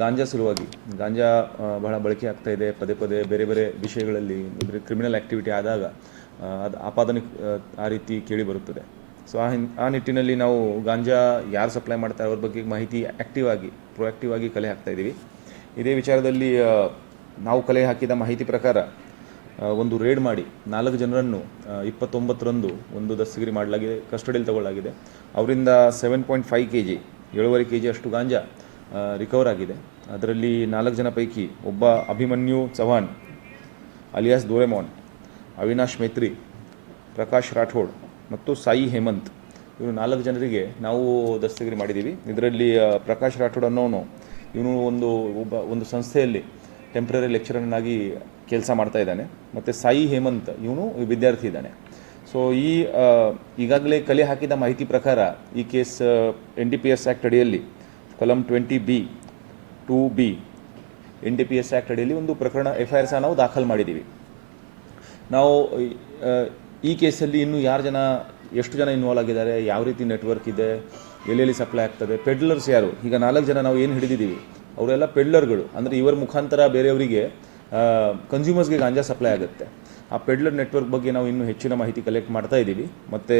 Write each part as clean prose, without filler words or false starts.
ಗಾಂಜಾ ಸಲುವಾಗಿ ಗಾಂಜಾ ಬಹಳ ಬಳಕೆ ಆಗ್ತಾ ಇದೆ. ಪದೇ ಪದೇ ಬೇರೆ ಬೇರೆ ವಿಷಯಗಳಲ್ಲಿ ಕ್ರಿಮಿನಲ್ ಆ್ಯಕ್ಟಿವಿಟಿ ಆದಾಗ ಅದು ಆಪಾದನೆ ಆ ರೀತಿ ಕೇಳಿ ಬರುತ್ತದೆ. ಸೊ ಆ ನಿಟ್ಟಿನಲ್ಲಿ ನಾವು ಗಾಂಜಾ ಯಾರು ಸಪ್ಲೈ ಮಾಡ್ತಾರೆ ಅವ್ರ ಬಗ್ಗೆ ಮಾಹಿತಿ ಪ್ರೊಆಕ್ಟಿವ್ ಆಗಿ ಕಲೆ ಹಾಕ್ತಾ ಇದ್ದೀವಿ. ಇದೇ ವಿಚಾರದಲ್ಲಿ ನಾವು ಕಲೆ ಹಾಕಿದ ಮಾಹಿತಿ ಪ್ರಕಾರ ಒಂದು ರೇಡ್ ಮಾಡಿ 4 ಜನರನ್ನು 29ರಂದು ಒಂದು ದಸ್ತಗಿರಿ ಮಾಡಲಾಗಿದೆ, ಕಸ್ಟಡಿಯಲ್ಲಿ ತಗೊಳ್ಳಲಾಗಿದೆ. ಅವರಿಂದ 7.5 kg 7.5 kg ಅಷ್ಟು ಗಾಂಜಾ ರಿಕವರ್ ಆಗಿದೆ. ಅದರಲ್ಲಿ 4 ಜನ ಪೈಕಿ ಒಬ್ಬ ಅಭಿಮನ್ಯು ಚವ್ಹಾಣ್ ಅಲಿಯಾಸ್ ದೋರೆಮಾನ್, ಅವಿನಾಶ್ ಮೇತ್ರಿ, ಪ್ರಕಾಶ್ ರಾಠೋಡ್ ಮತ್ತು ಸಾಯಿ ಹೇಮಂತ್, ಇವರು 4 ಜನರಿಗೆ ನಾವು ದಸ್ತಗಿರಿ ಮಾಡಿದ್ದೀವಿ. ಇದರಲ್ಲಿ ಪ್ರಕಾಶ್ ರಾಠೋಡ್ ಅನ್ನೋನು ಇವನು ಒಂದು ಸಂಸ್ಥೆಯಲ್ಲಿ ಟೆಂಪ್ರರಿ ಲೆಕ್ಚರರ್ನಾಗಿ ಕೆಲಸ ಮಾಡ್ತಾ ಇದ್ದಾನೆ. ಮತ್ತು ಸಾಯಿ ಹೇಮಂತ್ ಇವನು ವಿದ್ಯಾರ್ಥಿ ಇದ್ದಾನೆ. ಸೊ ಈಗಾಗಲೇ ಕಲೆ ಹಾಕಿದ ಮಾಹಿತಿ ಪ್ರಕಾರ ಈ ಕೇಸ್ NDPS ಆ್ಯಕ್ಟ್ ಅಡಿಯಲ್ಲಿ column 20B 2B NDPS act ಅಡಿಯಲ್ಲಿ ಒಂದು ಪ್ರಕರಣ FIR ಸಹ ನಾವು ದಾಖಲು ಮಾಡಿದ್ದೀವಿ. ನಾವು ಈ ಕೇಸಲ್ಲಿ ಇನ್ನೂ ಎಷ್ಟು ಜನ ಇನ್ವಾಲ್ವ್ ಆಗಿದ್ದಾರೆ, ಯಾವ ರೀತಿ ನೆಟ್ವರ್ಕ್ ಇದೆ, ಎಲ್ಲೆಲ್ಲಿ ಸಪ್ಲೈ ಆಗ್ತದೆ, ಪೆಡ್ಲರ್ಸ್ ಯಾರು, ಈಗ 4 ಜನ ನಾವು ಏನು ಹಿಡಿದಿದ್ದೀವಿ ಅವರೆಲ್ಲ ಪೆಡ್ಲರ್ಗಳು. ಅಂದರೆ ಇವರ ಮುಖಾಂತರ ಬೇರೆಯವರಿಗೆ ಕನ್ಸ್ಯೂಮರ್ಸ್ಗೆ ಗಾಂಜಾ ಸಪ್ಲೈ ಆಗುತ್ತೆ. ಆ ಪೆಡ್ಲರ್ ನೆಟ್ವರ್ಕ್ ಬಗ್ಗೆ ನಾವು ಇನ್ನೂ ಹೆಚ್ಚಿನ ಮಾಹಿತಿ ಕಲೆಕ್ಟ್ ಮಾಡ್ತಾ ಇದ್ದೀವಿ. ಮತ್ತು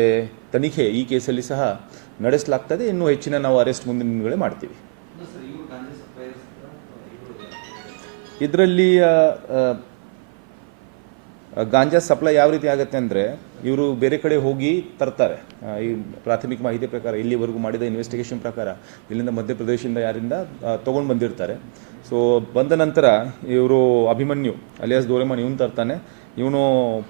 ತನಿಖೆ ಈ ಕೇಸಲ್ಲಿ ಸಹ ನಡೆಸಲಾಗ್ತದೆ. ಇನ್ನೂ ಹೆಚ್ಚಿನ ನಾವು ಅರೆಸ್ಟ್ ಮುಂದಿನ ದಿನಗಳೇ ಮಾಡ್ತೀವಿ. ಇದರಲ್ಲಿ ಗಾಂಜಾ ಸಪ್ಲೈ ಯಾವ ರೀತಿ ಆಗುತ್ತೆ ಅಂದರೆ, ಇವರು ಬೇರೆ ಕಡೆ ಹೋಗಿ ತರ್ತಾರೆ. ಈ ಪ್ರಾಥಮಿಕ ಮಾಹಿತಿ ಪ್ರಕಾರ, ಇಲ್ಲಿವರೆಗೂ ಮಾಡಿದ ಇನ್ವೆಸ್ಟಿಗೇಷನ್ ಪ್ರಕಾರ ಇಲ್ಲಿಂದ ಮಧ್ಯಪ್ರದೇಶದಿಂದ ಯಾರಿಂದ ತೊಗೊಂಡು ಬಂದಿರ್ತಾರೆ. ಸೊ ಬಂದ ನಂತರ ಇವರು ಅಭಿಮನ್ಯು ಅಲಿಯಾಸ್ ದೋರೆಮಾನ್ ಇವನು ತರ್ತಾನೆ, ಇವನು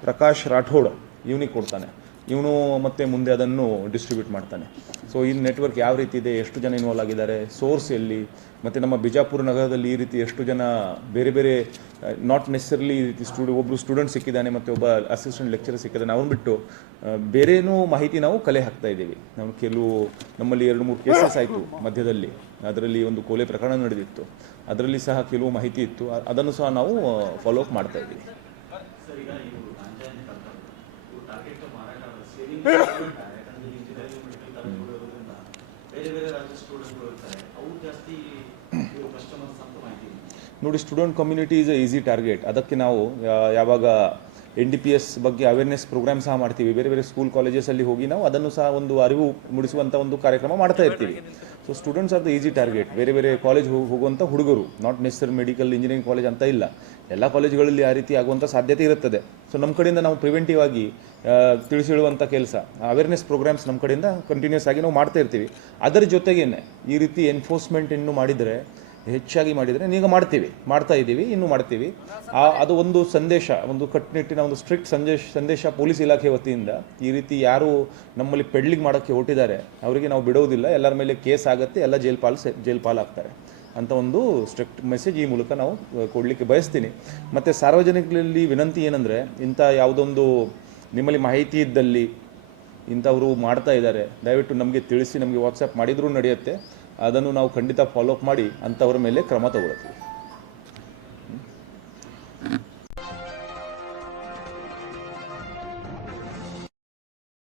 ಪ್ರಕಾಶ್ ರಾಠೋಡ್ ಇವನಿಗೆ ಕೊಡ್ತಾನೆ, ಇವನು ಮತ್ತೆ ಮುಂದೆ ಅದನ್ನು ಡಿಸ್ಟ್ರಿಬ್ಯೂಟ್ ಮಾಡ್ತಾನೆ. ಸೊ ಈ ನೆಟ್ವರ್ಕ್ ಯಾವ ರೀತಿ ಇದೆ, ಎಷ್ಟು ಜನ ಇನ್ವಾಲ್ವ್ ಆಗಿದ್ದಾರೆ, ಸೋರ್ಸ್ ಎಲ್ಲಿ, ಮತ್ತು ನಮ್ಮ ಬಿಜಾಪುರ ನಗರದಲ್ಲಿ ಈ ರೀತಿ ಎಷ್ಟು ಜನ ಬೇರೆ ಬೇರೆ ನಾಟ್ ನೆಸೆಸರ್ಲಿ ಈ ರೀತಿ ಒಬ್ಬರು ಸ್ಟೂಡೆಂಟ್ ಸಿಕ್ಕಿದ್ದಾನೆ ಮತ್ತು ಒಬ್ಬ ಅಸಿಸ್ಟೆಂಟ್ ಲೆಕ್ಚರರ್ ಸಿಕ್ಕಿದ್ದಾನೆ, ಅವನು ಬಿಟ್ಟು ಬೇರೇನೂ ಮಾಹಿತಿ ನಾವು ಕಲೆ ಹಾಕ್ತಾ ಇದ್ದೀವಿ. ನಮ್ಮಲ್ಲಿ 2-3 ಕೇಸಸ್ ಆಯಿತು ಮಧ್ಯದಲ್ಲಿ. ಅದರಲ್ಲಿ ಒಂದು ಕೊಲೆ ಪ್ರಕರಣ ನಡೆದಿತ್ತು, ಅದರಲ್ಲಿ ಸಹ ಕೆಲವು ಮಾಹಿತಿ ಇತ್ತು, ಅದನ್ನು ಸಹ ನಾವು ಫಾಲೋ ಅಪ್ ಮಾಡ್ತಾ ಇದ್ದೀವಿ. ನೋಡಿ, student community is easy target. ಅದಕ್ಕೆ ನಾವು ಯಾವಾಗ NDPS ಬಗ್ಗೆ ಅವೇರ್ನೆಸ್ ಪ್ರೋಗ್ರಾಮ್ ಸಹ ಮಾಡ್ತೀವಿ, ಬೇರೆ ಬೇರೆ ಸ್ಕೂಲ್ ಕಾಲೇಜಸಲ್ಲಿ ಹೋಗಿ ನಾವು ಅದನ್ನು ಸಹ ಒಂದು ಅರಿವು ಮೂಡಿಸುವಂಥ ಒಂದು ಕಾರ್ಯಕ್ರಮ ಮಾಡ್ತಾ ಇರ್ತೀವಿ. So students are the easy target. ಬೇರೆ ಬೇರೆ ಕಾಲೇಜ್ ಹೋಗುವಂಥ ಹುಡುಗರು, not necessary medical engineering college ಅಂತ ಇಲ್ಲ, ಎಲ್ಲ ಕಾಲೇಜುಗಳಲ್ಲಿ ಆ ರೀತಿ ಆಗುವಂಥ ಸಾಧ್ಯತೆ ಇರುತ್ತದೆ. ಸೊ ನಮ್ಮ ಕಡೆಯಿಂದ ನಾವು ಪ್ರಿವೆಂಟಿವ್ ಆಗಿ ತಿಳಿಸಿಡುವಂಥ ಕೆಲಸ, ಅವೇರ್ನೆಸ್ ಪ್ರೋಗ್ರಾಮ್ಸ್ ನಮ್ಮ ಕಡೆಯಿಂದ ಕಂಟಿನ್ಯೂಸ್ ಆಗಿ ನಾವು ಮಾಡ್ತಾ ಇರ್ತೀವಿ. ಅದರ ಜೊತೆಗೇನೆ ಈ ರೀತಿ ಎನ್ಫೋರ್ಸ್ಮೆಂಟ್ ಇನ್ನೂ ಹೆಚ್ಚಾಗಿ ಮಾಡಿದರೆ ಮಾಡ್ತಾ ಇದ್ದೀವಿ, ಇನ್ನೂ ಮಾಡ್ತೀವಿ. ಅದು ಒಂದು ಸಂದೇಶ, ಒಂದು ಕಟ್ಟುನಿಟ್ಟಿನ ಒಂದು ಸ್ಟ್ರಿಕ್ಟ್ ಸಂದೇಶ ಪೊಲೀಸ್ ಇಲಾಖೆ ವತಿಯಿಂದ. ಈ ರೀತಿ ಯಾರು ನಮ್ಮಲ್ಲಿ ಪೆಡ್ಲಿಂಗ್ ಮಾಡೋಕ್ಕೆ ಹೊರಟಿದ್ದಾರೆ ಅವರಿಗೆ ನಾವು ಬಿಡೋದಿಲ್ಲ, ಎಲ್ಲರ ಮೇಲೆ ಕೇಸ್ ಆಗುತ್ತೆ, ಎಲ್ಲ ಜೈಲ್ ಪಾಲಾಗ್ತಾರೆ ಅಂತ ಒಂದು ಸ್ಟ್ರಿಕ್ಟ್ ಮೆಸೇಜ್ ಈ ಮೂಲಕ ನಾವು ಕೊಡಲಿಕ್ಕೆ ಬಯಸ್ತೀನಿ. ಮತ್ತು ಸಾರ್ವಜನಿಕರಲ್ಲಿ ವಿನಂತಿ ಏನಂದರೆ, ಇಂಥ ಯಾವುದೊಂದು ನಿಮ್ಮಲ್ಲಿ ಮಾಹಿತಿ ಇದ್ದಲ್ಲಿ ಇಂಥವರು ಮಾಡ್ತಾ ಇದ್ದಾರೆ, ದಯವಿಟ್ಟು ನಮಗೆ ತಿಳಿಸಿ, ನಮಗೆ ವಾಟ್ಸಪ್ ಮಾಡಿದರೂ ನಡೆಯುತ್ತೆ. ಅದನ್ನು ನಾವು ಖಂಡಿತ ಫಾಲೋ ಅಪ್ ಮಾಡಿ ಅಂಥವ್ರ ಮೇಲೆ ಕ್ರಮ ತಗೊಳ್ತೀವಿ.